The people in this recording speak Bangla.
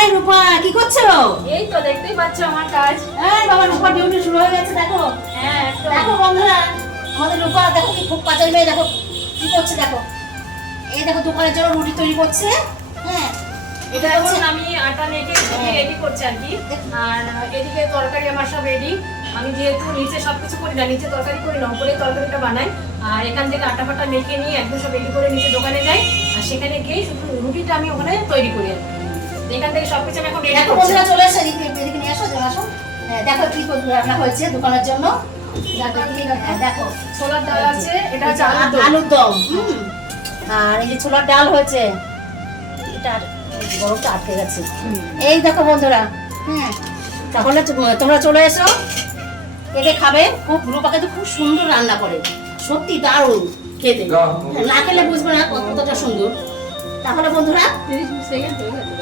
আরে রূপা কি করছো? এই তো দেখতেই পাচ্ছ আমার কাজ। এই বাবা রূপা ডিউটি শুরু হয়ে গেছে দেখো। হ্যাঁ একদম। দেখো বন্ধুরা আমাদের রূপা দেখো কি খুব পাচার মেয়ে দেখো কি করছে দেখো। এই দেখো দোকানের জন্য রুটি তৈরি করছে। হ্যাঁ এটা এখন আমি আটা মেখে রেডি করছি আর কি। আর এদিকে তরকারি আমার সব রেডি। আমি যেহেতু নিচে সবকিছু করি না, নিচে তরকারি করি না, উপরে তরকারিটা বানাই। আর এখান থেকে আটা ফাটা মেখে নিয়ে একদম সব রেডি করে নিচে দোকানে যাই। আর সেখানে গিয়ে শুধু রুটিটা আমি ওখানে তৈরি করি আর কি। এখান থেকে সবকিছু আমি এখন রেডি দেখো করছি। বন্ধুরা চলে এসে এদিকে নিয়ে আসো চলে আসো। হ্যাঁ দেখো কি রান্না হয়েছে দোকানের জন্য। দেখো ছোলার ডাল আছে, এটা হচ্ছে আলুর দম। আর এই যে ছোলার ডাল হয়েছে, এটা গরমটা আটকে গেছে। এই দেখো বন্ধুরা, হ্যাঁ তাহলে তোমরা চলে এসো, কে খাবে। খুব রূপাকে তো খুব সুন্দর রান্না করে, সত্যি দারুণ খেতে, না খেলে বুঝবে না কতটা সুন্দর। তাহলে বন্ধুরা 30 সেকেন্ড হয়ে গেছে।